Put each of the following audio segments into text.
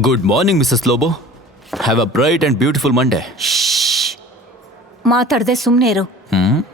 Good morning Mrs Lobo have a bright and beautiful Monday ಮಾತಾಡದೆ ಸುಮ್ಮನೆ ಇರು. ಹ್ಮ್?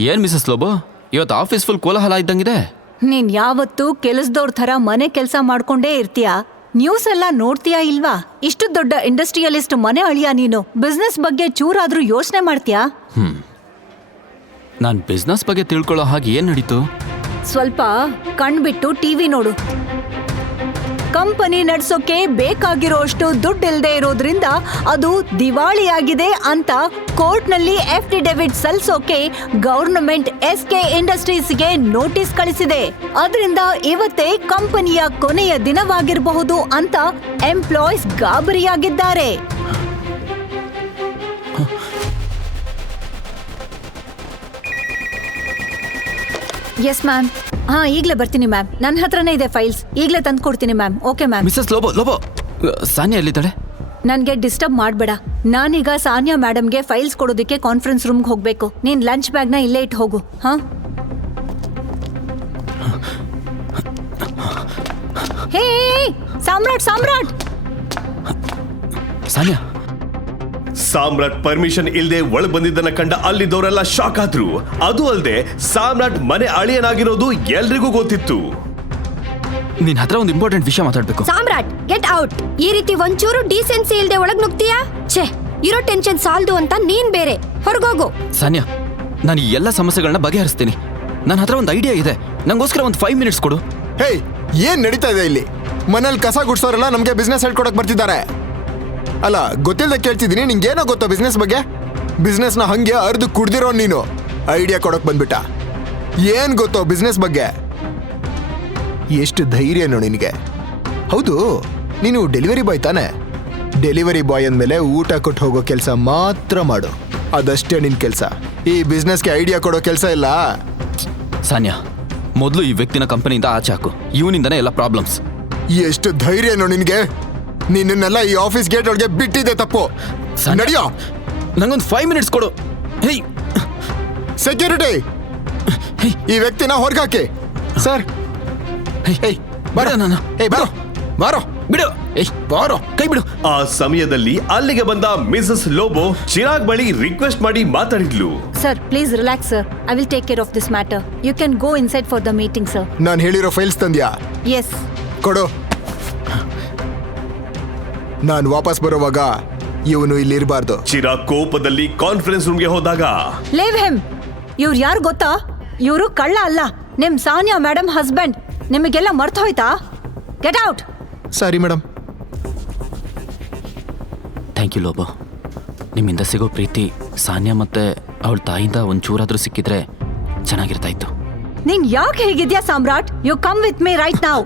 ಏನ್ ಮಿಸಸ್ ಲೋಬೋ ಇವತ್ತು ಆಫೀಸ್ ಫುಲ್ ಕೋಲಾಹಲ ಇದ್ದಂಗಿದೆ. ನೀನ್ ಯಾವತ್ತೂ ಕೆಲಸದವ್ರ ಥರ ಮನೆ ಕೆಲಸ ಮಾಡ್ಕೊಂಡೇ ಇರ್ತೀಯ? ನ್ಯೂಸ್ ಎಲ್ಲ ನೋಡ್ತೀಯಾ ಇಲ್ವಾ? ಇಷ್ಟು ದೊಡ್ಡ ಇಂಡಸ್ಟ್ರಿಯಲಿಸ್ಟ್ ಮನೆ ಅಳಿಯ ನೀನು. ಬಿಸ್ನೆಸ್ ಬಗ್ಗೆ ಚೂರಾದ್ರೂ ಯೋಚನೆ ಮಾಡ್ತೀಯಾ? ನಾನು ಬಿಸ್ನೆಸ್ ಬಗ್ಗೆ ತಿಳ್ಕೊಳ್ಳೋ ಹಾಗೆ ಏನ್ ನಡೀತು? ಸ್ವಲ್ಪ ಕಣ್ಬಿಟ್ಟು ಟಿವಿ ನೋಡು. ಕಂಪನಿ ನಡೆಸೋಕೆ ಬೇಕಾಗಿರೋಷ್ಟು ದುಡ್ಡು ಇಲ್ಲದೆ ಇರೋದ್ರಿಂದ ಅದು ದಿವಾಳಿಯಾಗಿದೆ ಅಂತ ಕೋರ್ಟ್ನಲ್ಲಿ ಎಫಿಡೆವಿಟ್ ಸಲ್ಲಿಸೋಕೆ ಗವರ್ನಮೆಂಟ್ ಎಸ್ ಕೆ ಇಂಡಸ್ಟ್ರೀಸ್ಗೆ ನೋಟಿಸ್ ಕಳಿಸಿದೆ. ಅದರಿಂದ ಇವತ್ತೇ ಕಂಪನಿಯ ಕೊನೆಯ ದಿನವಾಗಿರಬಹುದು ಅಂತ ಎಂಪ್ಲಾಯೀಸ್ ಗಾಬರಿಯಾಗಿದ್ದಾರೆ. ಎಸ್ ಮ್ಯಾಮ್ ಹಾ ಈಗಲೇ ಬರ್ತೀನಿ ಮ್ಯಾಮ್ ನನ್ನ ಹತ್ರನೇ ಇದೆ ಫೈಲ್ಸ್ ಈಗಲೇ ತಂದು ಕೊಡ್ತೀನಿ ma'am okay ma'am Mrs Lobo Lobo Sania ಎಲ್ಲಿದ್ದಾಳೆ? ನನಗೆ ಡಿಸ್ಟರ್ಬ್ ಮಾಡಬೇಡ. ನಾನೀಗ ಸಾನಿಯಾ ಮೇಡಮ್ಗೆ ಫೈಲ್ಸ್ ಕೊಡೋದಕ್ಕೆ ಕಾನ್ಫರೆನ್ಸ್ ರೂಮ್ಗೆ ಹೋಗಬೇಕು. ನೀನು ಲಂಚ್ ಬ್ಯಾಗ್ನ ಇಲ್ಲೇ ಇಟ್ಟು ಹೋಗು. ಹಾ ಹೇ. ಸಾಮ್ರಾಟ್ ಸಾಮ್ರಾಟ್! ಸಾನ್ಯಾ? ಸಾಮ್ರಾಟ್ ಪರ್ಮಿಷನ್ ಇಲ್ಲದೆ ಒಳ ಬಂದಿದ್ದನ್ನ ಕಂಡ ಅಲ್ಲಿದ್ದವರೆಲ್ಲ ಶಾಕ್ ಆದ್ರು. ಅದು ಅಲ್ಲದೆ ಸಾಮ್ರಾಟ್ ಮನೆ ಅಳಿಯನಾಗಿರೋದು ಎಲ್ರಿಗೂ ಗೊತ್ತಿತ್ತು. ನಿನ್ ಹತ್ರ ಒಂದು ಇಂಪಾರ್ಟೆಂಟ್ ವಿಷಯ ಮಾತಾಡ್ಬೇಕು. ಸಾಮ್ರಾಟ್ ಗೆಟ್ ಔಟ್ ಈ ರೀತಿ ಒಂಚೂರು ಡೀಸೆನ್ಸಿ ಇಲ್ದೆ ಒಳಗ್ ನುಗ್ತೀಯಾ? ಛೇ ಇರೋ ಟೆನ್ಷನ್ ಸಾಲ್ದು ಅಂತ ನೀನ್ ಬೇರೆ. ಹೊರಗೋಗು. ಸಾನ್ಯಾ ನಾನು ಈ ಎಲ್ಲ ಸಮಸ್ಯೆಗಳನ್ನ ಬಗೆಹರಿಸ್ತೀನಿ. ನನ್ನ ಹತ್ರ ಒಂದು ಐಡಿಯಾ ಇದೆ. ನಂಗೋಸ್ಕರ ಒಂದು ಫೈವ್ ಮಿನಿಟ್ಸ್ ಕೊಡು. ಹೇಯ್ ಏನ್ ನಡೀತಾ ಇದೆ ಇಲ್ಲಿ? ಮನೇಲಿ ಕಸ ಗುಡ್ಸೋರೆಲ್ಲ ನಮಗೆ ಬಿಸ್ನೆಸ್ ಹೇಳ್ಕೊಡಕ್ ಬರ್ತಿದ್ದಾರೆ. ಅಲ್ಲ ಗೊತ್ತಿಲ್ಲದೆ ಕೇಳ್ತಿದ್ದೀನಿ ನಿಂಗೇನೋ ಗೊತ್ತಾ ಬಿಸ್ನೆಸ್ ಬಗ್ಗೆ? ಬಿಸ್ನೆಸ್ನ ಹಂಗೆ ಅರ್ದು ಕುಡ್ದಿರೋ ನೀನು. ಐಡಿಯಾ ಕೊಡೋಕೆ ಬಂದ್ಬಿಟ್ಟ. ಏನು ಗೊತ್ತೋ ಬಿಸ್ನೆಸ್ ಬಗ್ಗೆ? ಎಷ್ಟು ಧೈರ್ಯನೋ ನಿನಗೆ. ಹೌದು ನೀನು ಡೆಲಿವರಿ ಬಾಯ್ ತಾನೆ. ಡೆಲಿವರಿ ಬಾಯ್ ಅಂದಮೇಲೆ ಊಟ ಕೊಟ್ಟು ಹೋಗೋ ಕೆಲಸ ಮಾತ್ರ ಮಾಡು. ಅದಷ್ಟೇ ನಿನ್ ಕೆಲಸ. ಈ ಬಿಸ್ನೆಸ್ಗೆ ಐಡಿಯಾ ಕೊಡೋ ಕೆಲಸ ಇಲ್ಲ. ಸಾನ್ಯಾ ಮೊದಲು ಈ ವ್ಯಕ್ತಿನ ಕಂಪನಿಯಿಂದ ಆಚೆ ಹಾಕು. ಇವನಿಂದನೇ ಎಲ್ಲ ಪ್ರಾಬ್ಲಮ್ಸ್ ಎಷ್ಟು ಧೈರ್ಯನೋ ನಿನ್ಗೆ. ನಿನ್ನನ್ನೆಲ್ಲ ಈ ಆಫೀಸ್ ಗೇಟ್ ಒಳಗೆ ಬಿಟ್ಟಿದೆ ತಪ್ಪು. ಸಾನ್ಯಾ. ನಡಿಯೋ. ನಂಗೊಂದು ಫೈವ್ ಮಿನಿಟ್ಸ್ ಕೊಡು. ಹೇಯ್. ಸೆಕ್ಯೂರಿಟಿ ಈ ವ್ಯಕ್ತಿನ ಹೊರಗಾಕಿ. ಸರ್ ಹೇಯ್. ಹೇಯ್ ಬಿಡು ನಾನು. ಏಯ್ ಬಾರೋ. ಬಾರೋ. ಬಿಡು. ಏಯ್ ಬಾರೋ. ಕೈ ಬಿಡು. ಆ ಸಮಯದಲ್ಲಿ ಅಲ್ಲಿಗೆ ಬಂದ ಮಿಸಸ್ ಲೋಬೋ ಚಿರಾಗ್ ಬಳಿ ರಿಕ್ವೆಸ್ಟ್ ಮಾಡಿ ಮಾತಾಡಿದ್ಲು. Sir please relax sir I will take care of this matter you can go inside for the meeting sir ನಾನು ಹೇಳಿರೋ ಫೈಲ್ಸ್ ತಂದ್ಯಾ? ಎಸ್ ಕೊಡು. ನಾನು ವಾಪಸ್ ಬರುವಾಗ ಇವನು ಇಲ್ಲಿ ಇರಬಾರ್ದು ಚಿರಾಗ್ ಕೋಪದಲ್ಲಿ ಕಾನ್ಫರೆನ್ಸ್ ರೂಮ್ಗೆ ಹೋದಾಗ. ಲೇವ್ ಹೆಮ್ ಇವ್ರು ಯಾರು ಗೊತ್ತಾ? ಇವರು ಕಳ್ಳ ಅಲ್ಲ ನಿಮ್ ಸಾನಿಯಾ ಮೇಡಮ್ ಹಸ್ಬೆಂಡ್ ನಿಮಗೆಲ್ಲ ಮರ್ತ ಹೋಯ್ತಾ get out sorry madam thank you Lobo. ನಿಮ್ಮಿಂದ ಸಿಗೋ ಪ್ರೀತಿ ಸಾನಿಯಾ ಮತ್ತೆ ಅವಳ ತಾಯಿಯಿಂದ ಒಂಚೂರಾದ್ರೂ ಸಿಕ್ಕಿದ್ರೆ ಚೆನ್ನಾಗಿರ್ತಾ ಇತ್ತು. ನೀನ್ ಯಾಕೆ ಹೇಗಿದ್ಯಾ Samrat? You come with me right ನಾವ್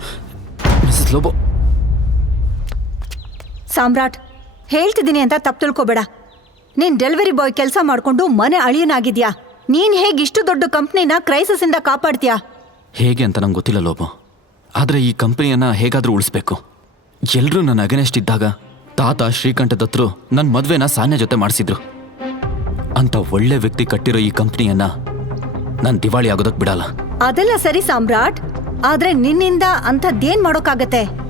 ಮಿಸಸ್ ಲೋಬೋ ಸಾಮ್ರಾಟ್ ಹೇಳ್ತಿದ್ದೀನಿ ಅಂತ ತಪ್ಪು ತಿಳ್ಕೊಬೇಡ. ನೀನ್ ಡೆಲಿವರಿ ಬಾಯ್ ಕೆಲಸ ಮಾಡ್ಕೊಂಡು ಮನೆ ಅಳಿಯನಾಗಿದ್ಯಾ? ನೀನ್ ಹೇಗೆ ಇಷ್ಟು ದೊಡ್ಡ ಕಂಪ್ನಿನ ಕ್ರೈಸಿಸ್ ಇಂದ ಕಾಪಾಡ್ತೀಯಾ? ಹೇಗೆ ಅಂತ ನಂಗೆ ಗೊತ್ತಿಲ್ಲ ಲೋಬೋ. ಆದರೆ ಈ ಕಂಪನಿಯನ್ನ ಹೇಗಾದರೂ ಉಳಿಸ್ಬೇಕು. ಎಲ್ಲರೂ ನನ್ನ ಅಗನೆಸ್ಟ್ ಇದ್ದಾಗ ತಾತ ಶ್ರೀಕಂಠ ದತ್ತರು ನನ್ನ ಮದುವೆನ ಸಾನ್ಯ ಜೊತೆ ಮಾಡಿಸಿದ್ರು. ಅಂತ ಒಳ್ಳೆ ವ್ಯಕ್ತಿ ಕಟ್ಟಿರೋ ಈ ಕಂಪ್ನಿಯನ್ನ ನಾನು ದಿವಾಳಿ ಆಗೋದಕ್ಕೆ ಬಿಡಲ್ಲ. ಅದೆಲ್ಲ ಸರಿ ಸಾಮ್ರಾಟ್ ಆದ್ರೆ ನಿನ್ನಿಂದ ಅಂಥದ್ದೇನ್ ಮಾಡೋಕ್ಕಾಗತ್ತೆ?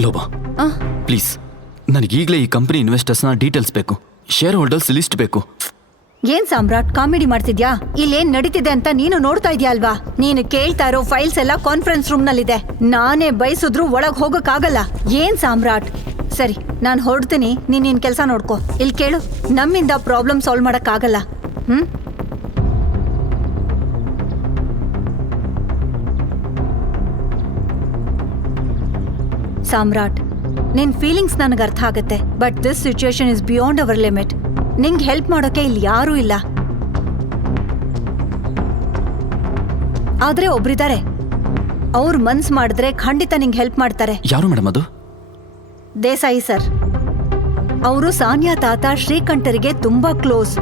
ಲೋಬೋ ಆ, ಪ್ಲೀಸ್. ನನಗೀಗಲೇ ಈ ಕಂಪನಿ ಇನ್ವೆಸ್ಟರ್ಸ್ನ ಡೀಟೇಲ್ಸ್ ಬೇಕು. ಶೇರ್ ಹೋಲ್ಡರ್ಸ್ ಲಿಸ್ಟ್ ಬೇಕು. ಏನ್ ಸಾಮ್ರಾಟ್ ಕಾಮಿಡಿ ಮಾಡ್ತಿದ್ಯಾ? ಇಲ್ಲೇನ್ ನಡೀತಿದೆ ಅಂತ ನೀನು ನೋಡ್ತಾ ಇದೀಯ ಅಲ್ವಾ? ನೀನು ಕೇಳ್ತಾ ಇರೋ ಫೈಲ್ಸ್ ಎಲ್ಲ ಕಾನ್ಫರೆನ್ಸ್ ರೂಮ್ ನಲ್ಲಿದೆ. ನಾನೇ ಬಯಸಿದ್ರು ಒಳಗ್ ಹೋಗಕ್ಕಾಗಲ್ಲ. ಏನ್ ಸಾಮ್ರಾಟ್? ಸರಿ ನಾನು ಹೊರಡ್ತೀನಿ ನೀನ್ ನಿನ್ ಕೆಲಸ ನೋಡ್ಕೋ. ಇಲ್ಲಿ ಕೇಳು ನಮ್ಮಿಂದ ಪ್ರಾಬ್ಲಮ್ ಸಾಲ್ವ್ ಮಾಡಕ್ಕಾಗಲ್ಲ. ಹ್ಮ್? ಸಾಮ್ರಾಟ್. ನಿನ್ ಫೀಲಿಂಗ್ಸ್ ನನಗೆ ಅರ್ಥ ಆಗುತ್ತೆ but this situation is beyond our limit ನಿಂಗೆ ಹೆಲ್ಪ್ ಮಾಡೋಕೆ ಇಲ್ಲಿ ಯಾರೂ ಇಲ್ಲ. ಆದ್ರೆ ಒಬ್ರಿದ್ದಾರೆ ಅವ್ರು ಮನ್ಸ್ ಮಾಡಿದ್ರೆ ಖಂಡಿತ ನಿಂಗೆ ಹೆಲ್ಪ್ ಮಾಡ್ತಾರೆ. ಯಾರು ಮೇಡಮ್ ಅದು? ದೇಸಾಯಿ ಸರ್. ಅವರು ಸಾನ್ಯಾ ತಾತ ಶ್ರೀಕಂಠರಿಗೆ ತುಂಬಾ close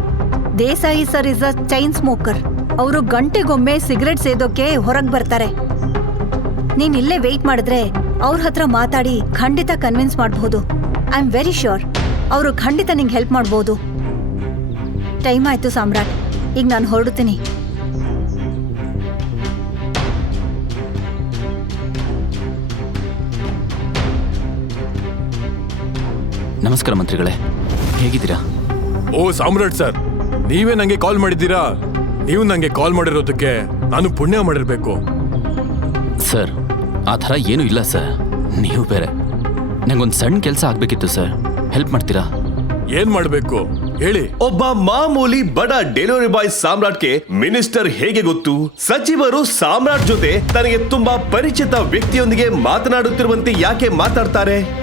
Desai sir is a chain smoker ಅವರು ಗಂಟೆಗೊಮ್ಮೆ ಸಿಗರೆಟ್ ಸೇದೋಕೆ ಹೊರಗೆ ಬರ್ತಾರೆ. ನೀನ್ ಇಲ್ಲೇ ವೆಯ್ಟ್ ಮಾಡಿದ್ರೆ ಅವ್ರ ಹತ್ರ ಮಾತಾಡಿ ಖಂಡಿತ ಕನ್ವಿನ್ಸ್ ಮಾಡಬಹುದು ಐ ಆಮ್ ವೆರಿ ಶ್ಯೂರ್ ಅವರು ಖಂಡಿತ ನಿಂಗೆ ಹೆಲ್ಪ್ ಮಾಡ್ಬೋದು. ಟೈಮ್ ಆಯ್ತು ಸಾಮ್ರಾಟ್. ಈಗ ನಾನು ಹೊರಡುತ್ತೀನಿ ನಮಸ್ಕಾರ ಮಂತ್ರಿಗಳೇ. ಹೇಗಿದ್ದೀರಾ? ಓ ಸಾಮ್ರಾಟ್ ಸರ್ ನೀವೇ ನನಗೆ ಕಾಲ್ ಮಾಡಿದ್ದೀರಾ? ನೀವು ನನಗೆ ಕಾಲ್ ಮಾಡಿರೋದಕ್ಕೆ ನಾನು ಪುಣ್ಯ ಮಾಡಿರಬೇಕು. ಸರ್ ಆ ಥರ ಏನೂ ಇಲ್ಲ ಸರ್. ನೀವು ಬೇರೆ. ನಂಗೊಂದು ಸಣ್ಣ ಕೆಲಸ ಆಗಬೇಕಿತ್ತು ಸರ್. ಹೆಲ್ಪ್ ಮಾಡ್ತೀರಾ? ಏನ್ ಮಾಡ್ಬೇಕು? ಹೇಳಿ. ಒಬ್ಬ ಮಾಮೂಲಿ ಬಡ ಡೆಲಿವರಿ ಬಾಯ್ ಸಾಮ್ರಾಟ್ಗೆ ಮಿನಿಸ್ಟರ್ ಹೇಗೆ ಗೊತ್ತು? ಸಚಿವರು ಸಾಮ್ರಾಟ್ ಜೊತೆ ತನಗೆ ತುಂಬಾ ಪರಿಚಿತ ವ್ಯಕ್ತಿಯೊಂದಿಗೆ ಮಾತನಾಡುತ್ತಿರುವಂತೆ ಯಾಕೆ ಮಾತಾಡ್ತಾರೆ?